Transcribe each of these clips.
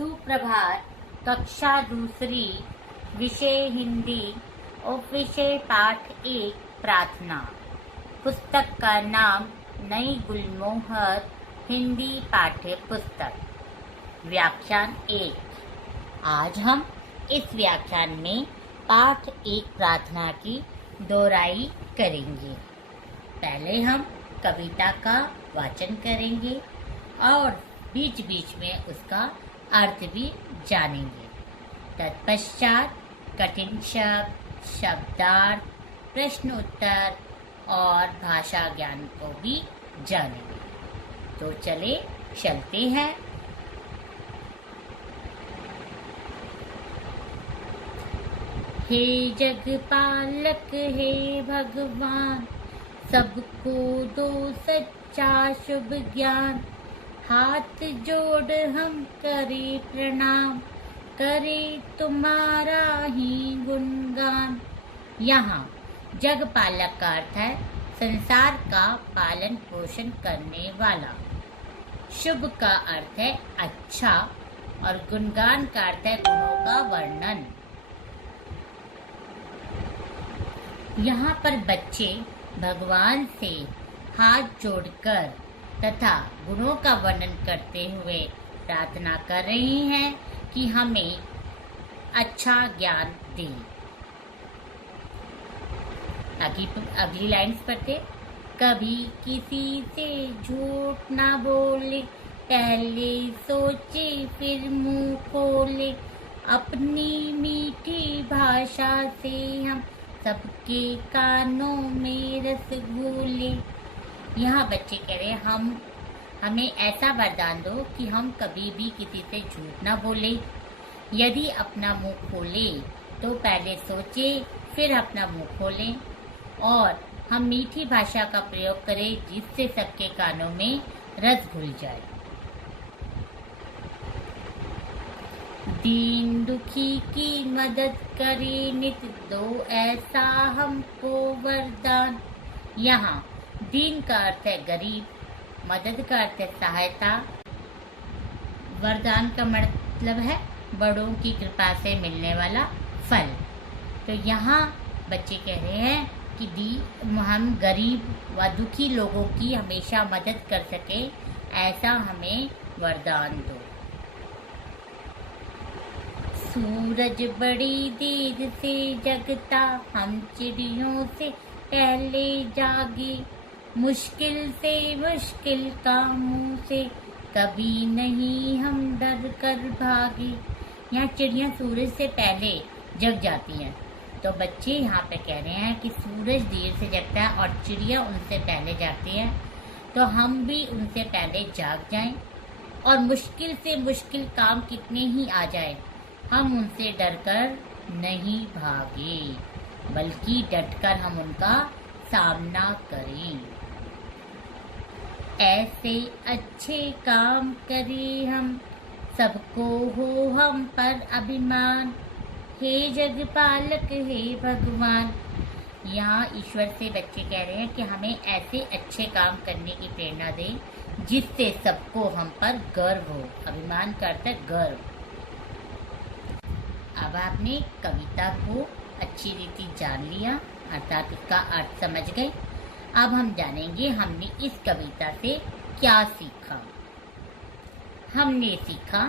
सुप्रभात। कक्षा दूसरी, विषय हिंदी, उपविषय पाठ 1, प्रार्थना। पुस्तक का नाम नई गुलमोहर हिंदी पाठ्य पुस्तक। व्याख्यान 1। आज हम इस व्याख्यान में पाठ 1 प्रार्थना की दोहराई करेंगे। पहले हम कविता का वाचन करेंगे और बीच बीच में उसका अर्थ भी जानेंगे। तत्पश्चात कठिन शब्द, शब्दार्थ, प्रश्न उत्तर और भाषा ज्ञान को भी जानेंगे। तो चले चलते हैं। हे जगपालक हे भगवान, सबको दो सच्चा शुभ ज्ञान। हाथ जोड़ हम करे प्रणाम, करे तुम्हारा ही गुणगान। यहाँ जगपालक का अर्थ है संसार का पालन पोषण करने वाला। शुभ का अर्थ है अच्छा और गुणगान का अर्थ है गुणों का वर्णन। यहाँ पर बच्चे भगवान से हाथ जोड़कर तथा गुणों का वर्णन करते हुए प्रार्थना कर रही हैं कि हमें अच्छा ज्ञान दे। अगली लाइन्स पढ़ते। कभी किसी से झूठ ना बोले, पहले सोचे फिर मुंह खोले। अपनी मीठी भाषा से हम सबके कानों में रस घोले। यहाँ बच्चे कह रहे हैं हमें ऐसा वरदान दो कि हम कभी भी किसी से झूठ ना बोले। यदि अपना मुंह खोले तो पहले सोचे फिर अपना मुंह खोलें और हम मीठी भाषा का प्रयोग करें जिससे सबके कानों में रस घुल जाए। दीन दुखी की मदद करे नित, दो ऐसा हमको वरदान। यहाँ दीन का अर्थ है गरीब, मदद का अर्थ है सहायता, वरदान का मतलब है बड़ों की कृपा से मिलने वाला फल। तो यहाँ बच्चे कह रहे हैं कि हम गरीब व दुखी लोगों की हमेशा मदद कर सके, ऐसा हमें वरदान दो। सूरज बड़ी देर से जगता, हम चिड़ियों से पहले जागे। मुश्किल से मुश्किल कामों से कभी नहीं हम डर कर भागे। यहाँ चिड़ियाँ सूरज से पहले जग जाती हैं। तो बच्चे यहाँ पे कह रहे हैं कि सूरज देर से जगता है और चिड़िया उनसे पहले जागती हैं, तो हम भी उनसे पहले जाग जाएं और मुश्किल से मुश्किल काम कितने ही आ जाए, हम उनसे डरकर नहीं भागे, बल्कि डटकर हम उनका सामना करें। ऐसे अच्छे काम करें हम, सबको हो हम पर अभिमान। हे जगपालक हे भगवान। यहाँ ईश्वर से बच्चे कह रहे हैं कि हमें ऐसे अच्छे काम करने की प्रेरणा दें जिससे सबको हम पर गर्व हो। अभिमान करता गर्व। अब आपने कविता को अच्छी रीति जान लिया, अर्थात उसका अर्थ समझ गए। अब हम जानेंगे हमने इस कविता से क्या सीखा। हमने सीखा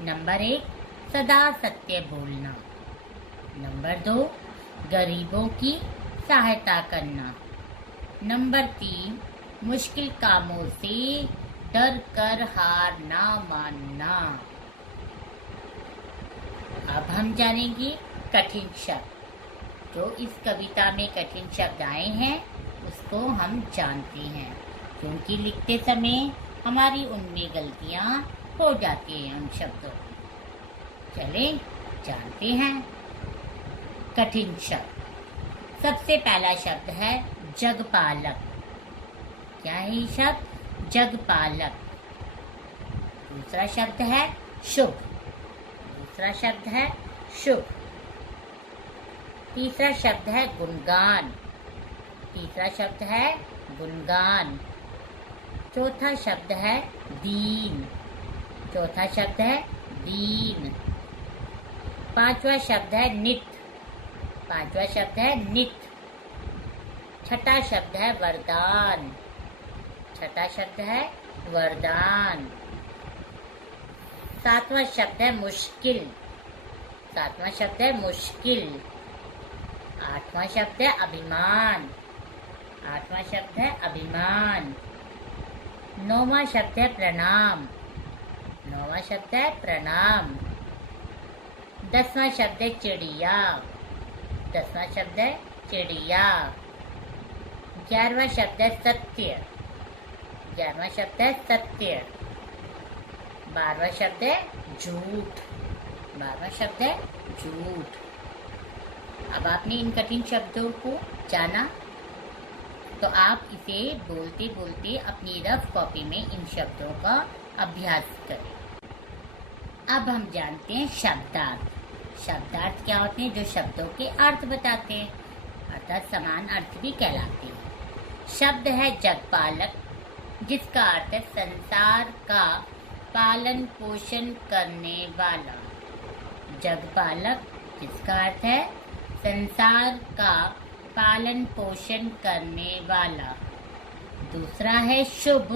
नंबर 1 सदा सत्य बोलना, नंबर 2 गरीबों की सहायता करना, नंबर 3 मुश्किल कामों से डर कर हार ना मानना। अब हम जानेंगे कठिन शब्द। जो इस कविता में कठिन शब्द आए हैं उसको हम जानते हैं, क्योंकि लिखते समय हमारी उनमें गलतियां हो जाती हैं उन शब्दों। चले जानते हैं कठिन शब्द। सबसे पहला शब्द है जगपालक। क्या है ये शब्द? जगपालक। दूसरा शब्द है शुभ। दूसरा शब्द है शुभ। तीसरा शब्द है गुणगान। तीसरा शब्द है गुणगान। चौथा शब्द है दीन। चौथा शब्द है दीन। पांचवा शब्द है नित। पांचवा शब्द है नित। छठा शब्द है वरदान। छठा शब्द है वरदान। सातवां शब्द है मुश्किल। सातवां शब्द है मुश्किल। आठवां शब्द है अभिमान। आठवां शब्द है अभिमान। नौवां शब्द है प्रणाम। नौवां शब्द है प्रणाम। 10वां शब्द है चिड़िया। 10वां शब्द है चिड़िया। 11वां शब्द है सत्य। 11वां शब्द है सत्य। 12वां शब्द है झूठ। 12वां शब्द है झूठ। अब आपने इन कठिन शब्दों को जाना, तो आप इसे बोलते बोलते अपनी रफ कॉपी में इन शब्दों का अभ्यास करें। अब हम जानते हैं शब्दार्थ। शब्दार्थ क्या होते हैं? जो शब्दों के अर्थ बताते हैं, अर्थात समान अर्थ भी कहलाते हैं। शब्द है जगपालक, जिसका अर्थ है संसार का पालन पोषण करने वाला। जगपालक, जिसका अर्थ है संसार का पालन पोषण करने वाला। दूसरा है शुभ,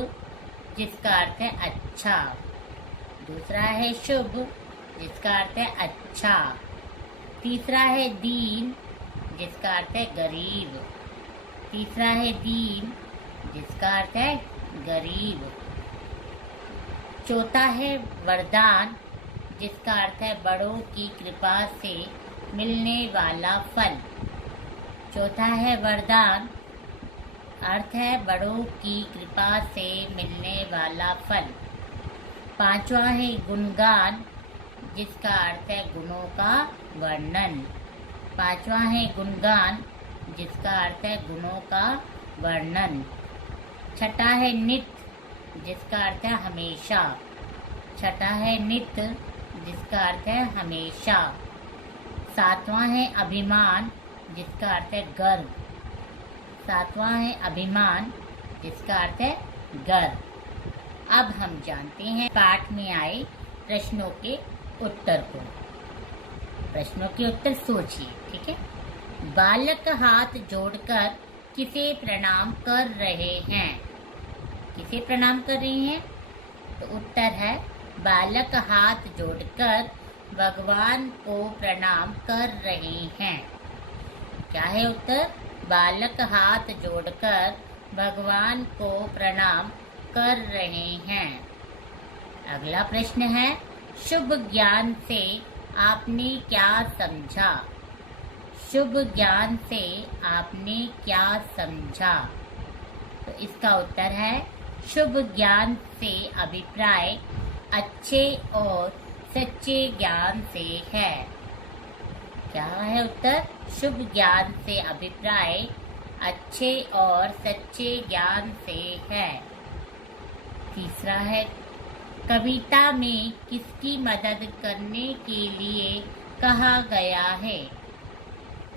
जिसका अर्थ है अच्छा। दूसरा है शुभ, जिसका अर्थ है अच्छा। तीसरा है दीन, जिसका अर्थ है गरीब। तीसरा है दीन, जिसका अर्थ है गरीब। चौथा है वरदान, जिसका अर्थ है बड़ों की कृपा से मिलने वाला फल। चौथा है वरदान, अर्थ है बड़ों की कृपा से मिलने वाला फल। पांचवा है गुणगान, जिसका अर्थ है गुणों का वर्णन। पांचवा है गुणगान, जिसका अर्थ है गुणों का वर्णन। छठा है नित, जिसका अर्थ है हमेशा। छठा है नित, जिसका अर्थ है हमेशा। सातवां है अभिमान, जिसका अर्थ है गर्व। सातवां है अभिमान, जिसका अर्थ है गर्व। अब हम जानते हैं पाठ में आए प्रश्नों के उत्तर को। प्रश्नों के उत्तर सोचिए, ठीक है। बालक हाथ जोड़कर किसे प्रणाम कर रहे हैं? किसे प्रणाम कर रहे हैं? तो उत्तर है बालक हाथ जोड़कर भगवान को प्रणाम कर रहे हैं। क्या है उत्तर? बालक हाथ जोड़कर भगवान को प्रणाम कर रहे हैं। अगला प्रश्न है शुभ ज्ञान से आपने क्या समझा? शुभ ज्ञान से आपने क्या समझा? तो इसका उत्तर है शुभ ज्ञान से अभिप्राय अच्छे और सच्चे ज्ञान से है। क्या है उत्तर? शुभ ज्ञान से अभिप्राय अच्छे और सच्चे ज्ञान से है। तीसरा है कविता में किसकी मदद करने के लिए कहा गया है?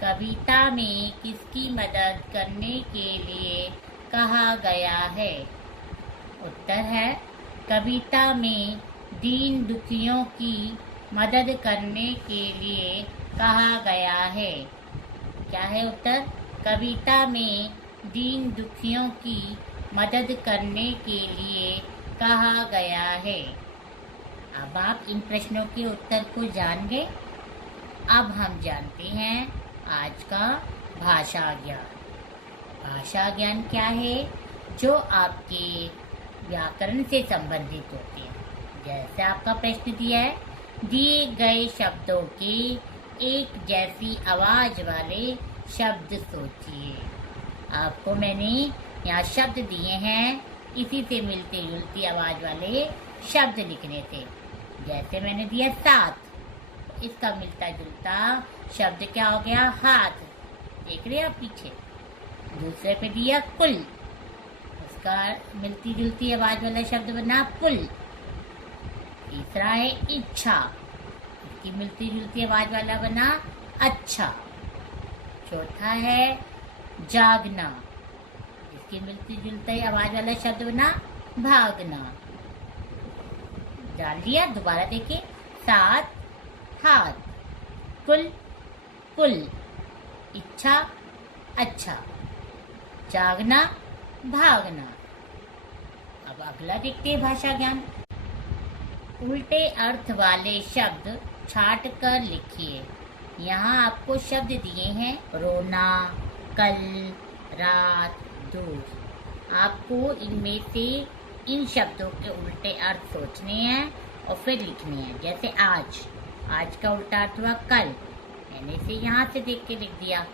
कविता में किसकी मदद करने के लिए कहा गया है? उत्तर है कविता में दीन दुखियों की मदद करने के लिए कहा गया है। क्या है उत्तर? कविता में दीन दुखियों की मदद करने के लिए कहा गया है। अब आप इन प्रश्नों के उत्तर को जान गए। अब हम जानते हैं आज का भाषा ज्ञान। भाषा ज्ञान क्या है? जो आपके व्याकरण से संबंधित होते हैं। जैसे आपका प्रश्न दिया है, दिए गए शब्दों के एक जैसी आवाज वाले शब्द सोचिए। आपको मैंने यहाँ शब्द दिए हैं, इसी से मिलती जुलती आवाज वाले शब्द लिखने थे। जैसे मैंने दिया साथ, इसका मिलता जुलता शब्द क्या हो गया? हाथ। देख रहे हैं आप पीछे। दूसरे पे दिया कुल, उसका मिलती जुलती आवाज वाला शब्द बना पुल। तीसरा है इच्छा, इसकी मिलती जुलती आवाज वाला बना अच्छा। चौथा है जागना, इसकी मिलती जुलती आवाज वाला शब्द बना भागना। डाल दिया, दोबारा देखिए। साथ हाथ, कुल कुल, इच्छा अच्छा, जागना भागना। अब अगला देखते हैं भाषा ज्ञान। उल्टे अर्थ वाले शब्द छाट कर लिखिए। यहाँ आपको शब्द दिए हैं रोना, कल, रात, दूर। आपको इनमें से इन शब्दों के उल्टे अर्थ सोचने हैं और फिर लिखने हैं। जैसे आज का उल्टा अर्थ हुआ कल, मैंने इसे यहाँ से देख के लिख दिया।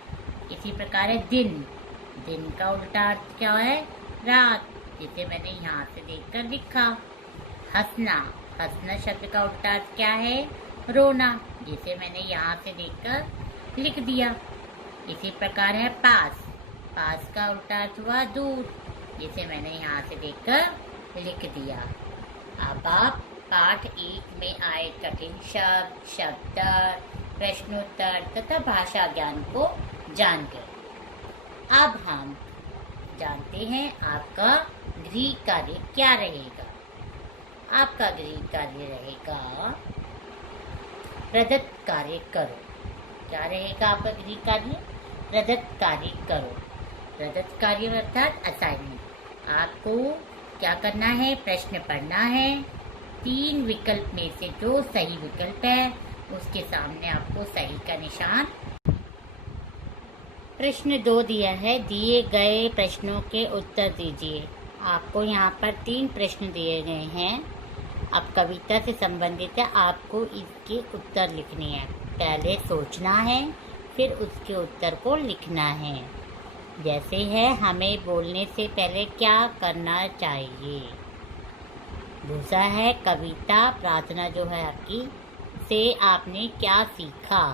इसी प्रकार है दिन का उल्टा अर्थ क्या है? रात, जिसे मैंने यहाँ से देखकर लिखा। हंसना शब्द का उल्टा अर्थ क्या है? रोना, जिसे मैंने यहाँ से देखकर लिख दिया। इसी प्रकार है पास का उल्टा अर्थ हुआ दूर, जिसे मैंने यहाँ से देखकर लिख दिया। अब आप पाठ 1 में आए कठिन शब्द, प्रश्नोत्तर तथा भाषा ज्ञान को जान गए। अब हम जानते हैं आपका गृह कार्य क्या रहेगा। आपका गृह कार्य रहेगा प्रदत्त कार्य करो। क्या रहेगा आपका गृह कार्य? प्रदत्त कार्य करो। प्रदत्त कार्य अर्थात असाइनमेंट। आपको क्या करना है? प्रश्न पढ़ना है। 3 विकल्प में से जो सही विकल्प है उसके सामने आपको सही का निशान। प्रश्न 2 दिया है, दिए गए प्रश्नों के उत्तर दीजिए। आपको यहाँ पर 3 प्रश्न दिए गए हैं। अब कविता से संबंधित है, आपको इसके उत्तर लिखने हैं। पहले सोचना है, फिर उसके उत्तर को लिखना है। जैसे है, हमें बोलने से पहले क्या करना चाहिए। दूसरा है कविता प्रार्थना जो है आपकी से आपने क्या सीखा।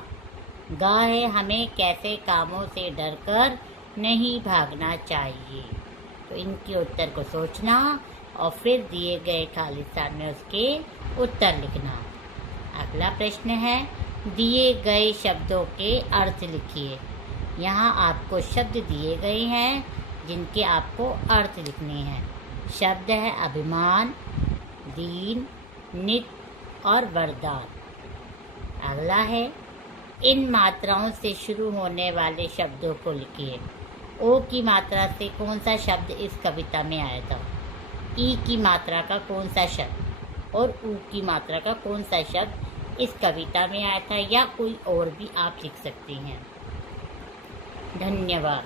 ग है, हमें कैसे कामों से डरकर नहीं भागना चाहिए। तो इनके उत्तर को सोचना और फिर दिए गए खाली स्थान में उसके उत्तर लिखना। अगला प्रश्न है, दिए गए शब्दों के अर्थ लिखिए। यहाँ आपको शब्द दिए गए हैं जिनके आपको अर्थ लिखने हैं। शब्द है अभिमान, दीन, नित्य और वरदान। अगला है, इन मात्राओं से शुरू होने वाले शब्दों को लिखिए। ओ की मात्रा से कौन सा शब्द इस कविता में आया था? ई की मात्रा का कौन सा शब्द और ऊ की मात्रा का कौन सा शब्द इस कविता में आया था, या कोई और भी आप लिख सकते हैं। धन्यवाद।